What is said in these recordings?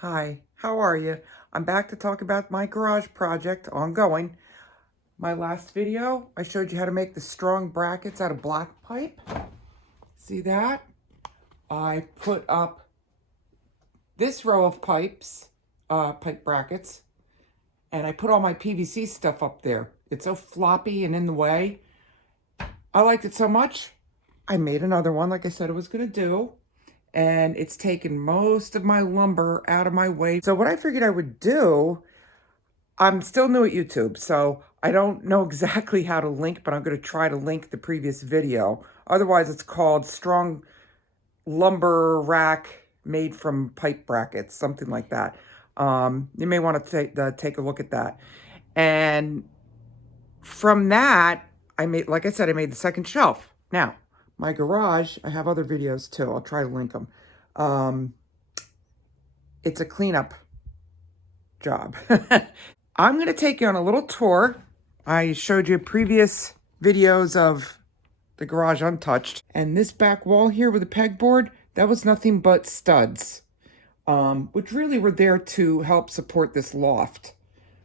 Hi, how are you? I'm back to talk about my garage project ongoing. My last video, I showed you how to make the strong brackets out of black pipe. See that? I put up this row of pipes, pipe brackets, and I put all my PVC stuff up there. It's so floppy and in the way. I liked it so much, I made another one like I said I was gonna do. And it's taken most of my lumber out of my way. So what I figured I would do, I'm still new at YouTube, so I don't know exactly how to link, but I'm going to try to link the previous video. Otherwise, it's called Strong Lumber Rack Made from Pipe Brackets, something like that. You may want to take a look at that. And from that, like I said, I made the second shelf. Now, my garage, I have other videos too. I'll try to link them. It's a cleanup job. I'm going to take you on a little tour. I showed you previous videos of the garage untouched. And this back wall here with the pegboard, that was nothing but studs, which really were there to help support this loft.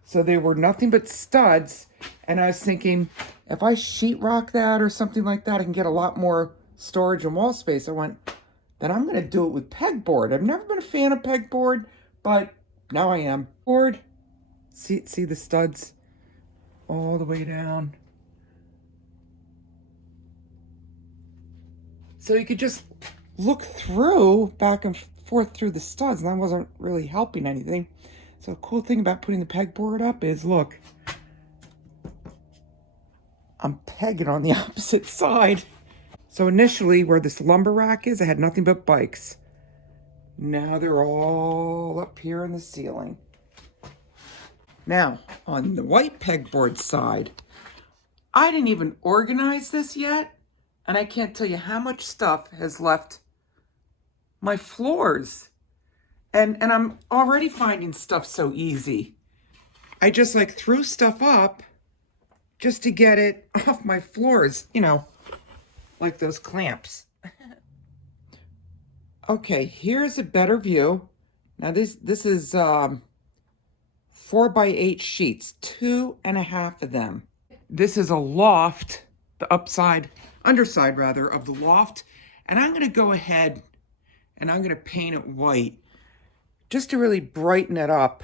So they were nothing but studs. And I was thinking, if I sheetrock that or something like that, I can get a lot more storage and wall space. I went, then I'm going to do it with pegboard. I've never been a fan of pegboard, but now I am. Board. See the studs all the way down. So you could just look through, back and forth through the studs, and that wasn't really helping anything. So the cool thing about putting the pegboard up is, look, I'm pegging on the opposite side. So initially, where this lumber rack is, I had nothing but bikes. Now they're all up here in the ceiling. Now, on the white pegboard side, I didn't even organize this yet, and I can't tell you how much stuff has left my floors. And I'm already finding stuff so easy. I just like threw stuff up just to get it off my floors, you know, like those clamps. Okay, here's a better view. Now this is 4x8 sheets, 2.5 of them. This is a loft, the underside rather, of the loft. And I'm gonna go ahead and I'm gonna paint it white just to really brighten it up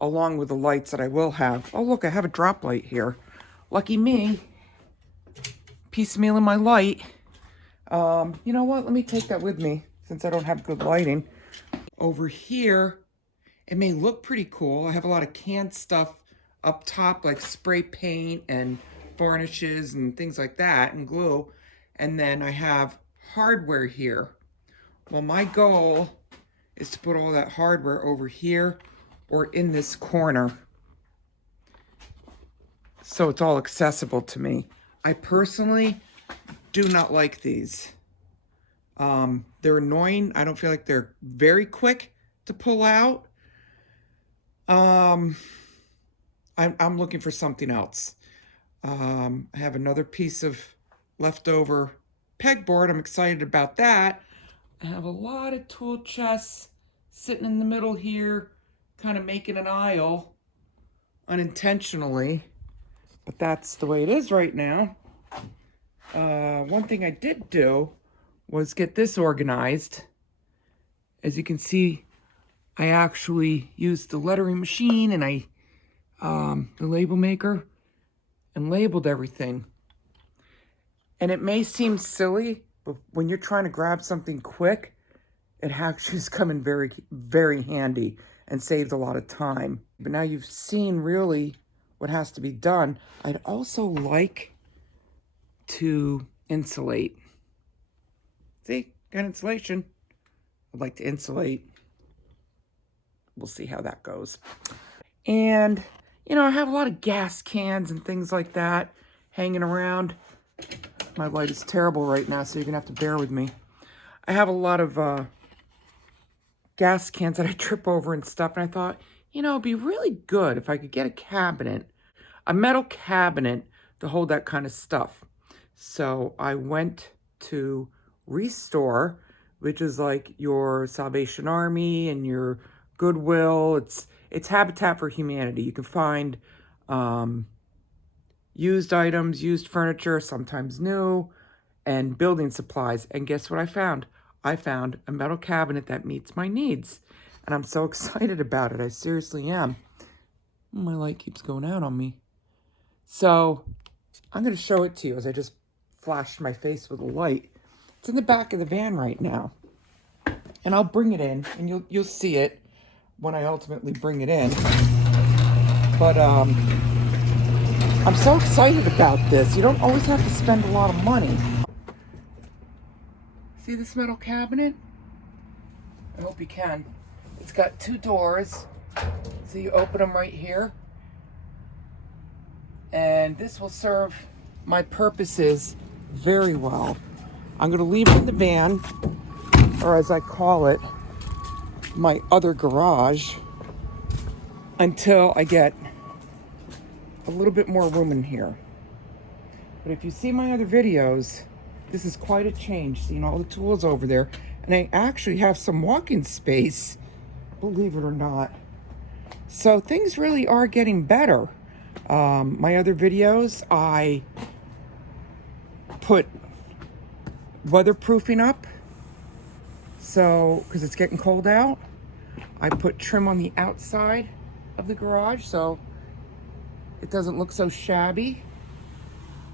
along with the lights that I will have. Oh look, I have a drop light here. Lucky me, piecemealing my light. You know what, let me take that with me since I don't have good lighting. Over here, it may look pretty cool. I have a lot of canned stuff up top, like spray paint and varnishes and things like that, and glue. And then I have hardware here. Well, my goal is to put all that hardware over here or in this corner, so it's all accessible to me. I personally do not like these. They're annoying. I don't feel like they're very quick to pull out. I'm looking for something else. I have another piece of leftover pegboard. I'm excited about that. I have a lot of tool chests sitting in the middle here, kind of making an aisle unintentionally, but that's the way it is right now. One thing I did do was get this organized. As you can see, I actually used the lettering machine and the label maker, and labeled everything. And it may seem silly, but when you're trying to grab something quick, it actually is coming very, very handy and saved a lot of time. But now you've seen really what has to be done. I'd also like to insulate. See, got insulation. I'd like to insulate. We'll see how that goes. And, you know, I have a lot of gas cans and things like that hanging around. My light is terrible right now, so you're gonna have to bear with me. I have a lot of gas cans that I trip over and stuff, and I thought, you know, it'd be really good if I could get a cabinet, a metal cabinet to hold that kind of stuff. So I went to Restore, which is like your Salvation Army and your Goodwill. It's Habitat for Humanity. You can find used items, used furniture, sometimes new, and building supplies. And guess what I found? I found a metal cabinet that meets my needs. And I'm so excited about it. I seriously am. My light keeps going out on me. So I'm going to show it to you as I just flashed my face with a light. It's in the back of the van right now. And I'll bring it in, and you'll see it when I ultimately bring it in. But I'm so excited about this. You don't always have to spend a lot of money. See this metal cabinet? I hope you can. It's got 2 doors. So you open them right here. And this will serve my purposes very well. I'm going to leave it in the van, or as I call it, my other garage, until I get a little bit more room in here. But if you see my other videos, this is quite a change, seeing all the tools over there. And I actually have some walking space, believe it or not. So things really are getting better. My other videos, I put weatherproofing up, so because it's getting cold out. I put trim on the outside of the garage so it doesn't look so shabby.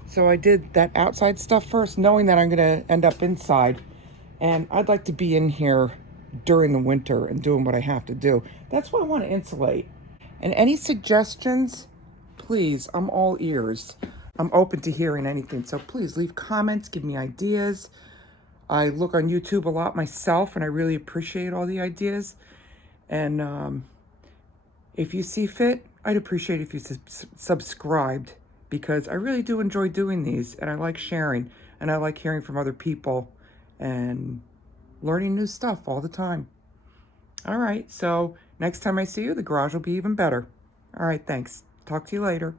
So I did that outside stuff first, knowing that I'm going to end up inside, and I'd like to be in here during the winter and doing what I have to do. That's why I want to insulate. And any suggestions, please, I'm all ears. I'm open to hearing anything. So please leave comments, give me ideas. I look on YouTube a lot myself, and I really appreciate all the ideas. And if you see fit, I'd appreciate if you subscribed, because I really do enjoy doing these, and I like sharing, and I like hearing from other people and learning new stuff all the time. All right, so next time I see you, the garage will be even better. All right, thanks. Talk to you later.